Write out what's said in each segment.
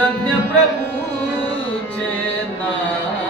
धन्य प्रभु जे ना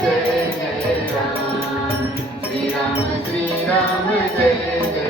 Jai Jai Ram, Sri Ram, Sri Ram, Jai Jai.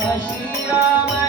Shri Rama